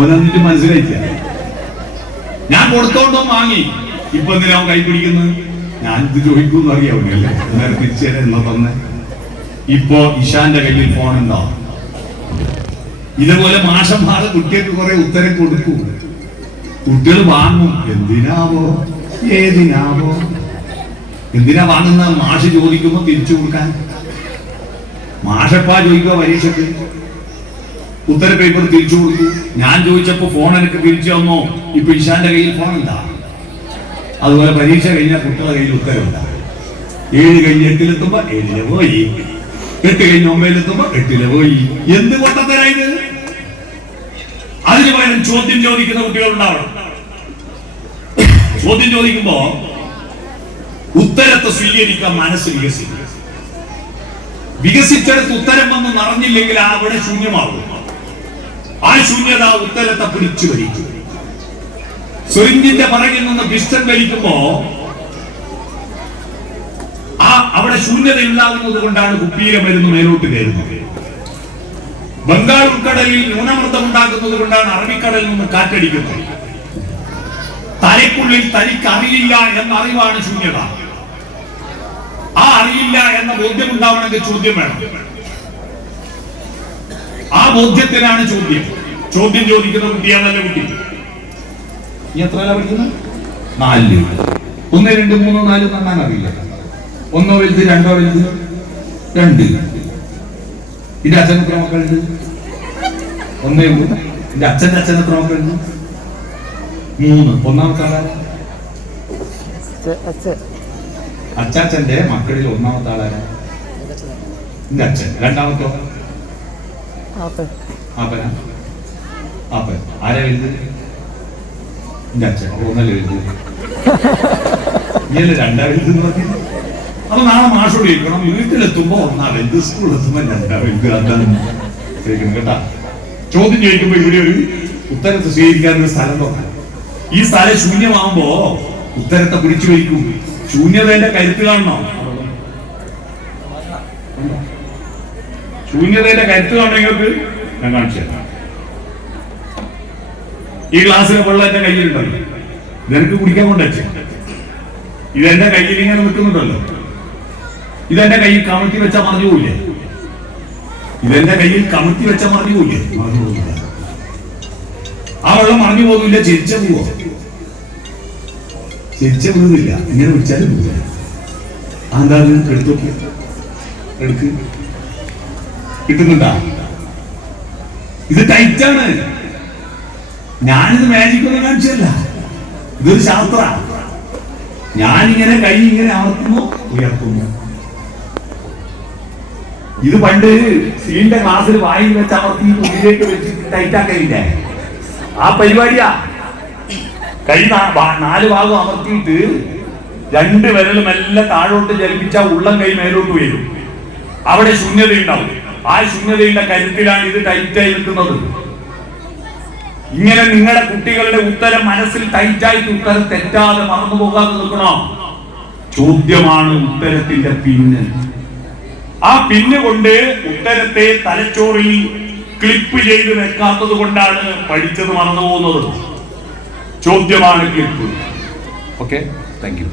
ഓനെന്നിട്ട് മനസ്സിലായില്ല. ഞാൻ കൊടുത്തോണ്ടോ വാങ്ങി. ഇപ്പൊ എന്തിനാ അവൻ കൈ പിടിക്കുന്നത്? ഞാൻ ഇത് ചോദിക്കുമെന്ന് അറിയാവില്ലേ? നേരെ തിരിച്ചേരെ എന്നാ തന്നെ. ഇപ്പൊ ഇഷാന്റെ കയ്യിൽ ഫോൺ ഉണ്ടോ? ഇതുപോലെ മാഷന്മാരെ കുട്ടികൾക്ക് കുറെ ഉത്തരം കൊടുക്കും. കുട്ടികൾ വാങ്ങും. എന്തിനാവോ ഏതിനാവോ? എന്തിനാ വാങ്ങുന്ന? മാഷ് ചോദിക്കുമ്പോ തിരിച്ചു കൊടുക്കാൻ. മാഷപ്പാ ചോദിക്കുക പരീക്ഷക്ക് ഉത്തര പേപ്പർ തിരിച്ചു കൊടുത്തു. ഞാൻ ചോദിച്ചപ്പോ ഫോൺ എനിക്ക് തിരിച്ചു തന്നോ? ഇപ്പൊ ഇഷാന്റെ കയ്യിൽ ഫോൺ ഉണ്ടാ. അതുപോലെ പരീക്ഷ കഴിഞ്ഞാൽ കുട്ടികളുടെ കയ്യിൽ ഉത്തരവില്ല. 7 കഴിഞ്ഞ് 8-ലെത്തുമ്പോ 7-ല് പോയി, 8 കഴിഞ്ഞ് 9-ലെത്തുമ്പോ 8-ല് പോയി. എന്ത് പൊട്ടത്തരായത്? അതിന് പകരം ചോദ്യം ചോദിക്കുന്ന കുട്ടികൾ ഉണ്ടാവണം. ചോദ്യം ചോദിക്കുമ്പോ ഉത്തരത്തെ സ്വീകരിക്കാൻ മനസ്സ് വികസിക്കും. വികസിച്ചെടുത്ത് ഉത്തരം വന്ന് നിറഞ്ഞില്ലെങ്കിൽ അവിടെ ശൂന്യമാകും. ആ ശൂന്യത ഉത്തരത്തെ പിടിച്ചു വലിക്കും. സുരിഞ്ചിന്റെ പുറകിൽ നിന്ന് പിസ്റ്റൺ വലിക്കുമ്പോ അവിടെ ശൂന്യത ഉണ്ടാകുന്നത് കൊണ്ടാണ് കുപ്പിയിലെ മരുന്ന് മേലോട്ട് കയറുന്നത്. ബംഗാൾ ഉൾക്കടലിൽ ന്യൂനമർദ്ദം ഉണ്ടാക്കുന്നത് കൊണ്ടാണ് അറബിക്കടലിൽ നിന്ന് കാറ്റടിക്കുന്നത്. തലയ്ക്കുള്ളിൽ തനിക്ക് അറിയില്ല എന്ന അറിവാണ് ശൂന്യത. ആ അറിയില്ല എന്ന ബോധ്യം ഉണ്ടാവണമെങ്കിൽ ചോദ്യം വേണം. ആ ബോധ്യത്തിനാണ് ചോദ്യം. ചോദ്യം ചോദിക്കുന്ന കുട്ടിയാണല്ല കുട്ടി. നീ എത്ര പഠിക്കുന്നത്? 4. 1, 2, 3, 4 നന്നാൻ അറിയില്ല. 1 വലുത് 2 വലുത് 2. എന്റെ അച്ഛൻ എത്ര മക്കളുണ്ട്? 1. എന്റെ അച്ഛന്റെ അച്ഛൻ എത്ര മക്കളുണ്ട്? 3. ഒന്നാമത്തെ ആളാണ് അച്ചാച്ചന്റെ മക്കളിൽ ഒന്നാമത്തെ ആളാണ് എന്റെ അച്ഛൻ. രണ്ടാമത്തെ ആപ്പൻ. ആരാ വലുത്? എന്റെ അച്ഛൻ. 1 വലുത്. ഇങ്ങനെ 2 വലുത് എന്ന് പറഞ്ഞു. അപ്പൊ നാളെ മാഷോട് ചോദിക്കണം, വീട്ടിലെത്തുമ്പോ 1 വലുത്, സ്കൂളിലെത്തുമ്പോ 2 വലുത്. അതാണ് ചോദിക്കണം കേട്ടാ. ചോദ്യം ചോദിക്കുമ്പോ ഇവിടെ ഒരു ഉത്തരത്തെ സ്വീകരിക്കാനൊരു സ്ഥലം നോക്കാം. ഈ സ്ഥലം ശൂന്യമാകുമ്പോ ഉത്തരത്തെ പിടിച്ചു വയ്ക്കും. ശൂന്യതയുടെ കരുത്ത് കാണണോ? ശൂന്യതയുടെ കരുത്ത് കാണണമെങ്കിൽ ഞാൻ കാണിച്ചു തരാം. ഈ ഗ്ലാസ്സിലെ വെള്ളം എന്റെ കയ്യിലുണ്ടല്ലോ, ഇതെനിക്ക് കുടിക്കാൻ കൊണ്ടുവച്ചേ. ഇതെന്റെ കയ്യിൽ ഇങ്ങനെ നിൽക്കുന്നുണ്ടല്ലോ. ഇതെന്റെ കയ്യിൽ കമഴ്ത്തി വെച്ചാൽ മറിഞ്ഞു പോയില്ലേ? ഇതെന്റെ കയ്യിൽ കമഴ്ത്തി വെച്ചാൽ മറിഞ്ഞു പോയില്ലേ? മറിഞ്ഞു പോകില്ല. ആ വെള്ളം മറിഞ്ഞു പോകുന്നില്ല. ചിരിച്ച പോവോ? ചിരിച്ച വീഴുന്നില്ല. ഇങ്ങനെ വിളിച്ചാലും പോവില്ല. എന്താ എടുത്തു നോക്കി എടുക്ക്. കിട്ടുന്നുണ്ടാ? ഇത് ടൈറ്റാണ്. ഞാനിത് മാജിക് ഒന്നും കാണിച്ചല്ല. ഇതൊരു ശാസ്ത്ര. ഞാനിങ്ങനെ കൈ ഇങ്ങനെ അമർത്തുന്നു, ഉയർത്തുന്നു. ഇത് പണ്ട് സീലിന്റെ ക്ലാസ്സിൽ വായിൽ വെച്ച് അമർത്തി ഉള്ളിലേക്ക് വെച്ച് ടൈറ്റാക്കയില്ലേ? ആ പരിപാടിയാ. കൈ 4 ഭാഗം അമർത്തിയിട്ട് 2 വിരലും എല്ലാം താഴോട്ട് ചലിപ്പിച്ചാൽ ഉള്ളം കൈ മേലോട്ട് വരും. അവിടെ ശൂന്യതയുണ്ടാവും. ആ ശൂന്യതയുടെ കരുത്തിലാണ് ഇത് ടൈറ്റായി നിൽക്കുന്നത്. ഇങ്ങനെ നിങ്ങളുടെ കുട്ടികളുടെ ഉത്തരം മനസ്സിൽ ടൈറ്റായിട്ട് ഉത്തരം തെറ്റാതെ മറന്നു പോകാതെ നിൽക്കണോ? ചോദ്യമാണ് ഉത്തരത്തിന്റെ പിന്ന്. ആ പിന്ന് കൊണ്ട് ഉത്തരത്തെ തലച്ചോറിൽ ക്ലിപ്പ് ചെയ്ത് വെക്കാത്തത് കൊണ്ടാണ് പഠിച്ചത് മറന്നു പോകുന്നത്. ചോദ്യമാണ് ക്ലിപ്പ്. Okay, thank you.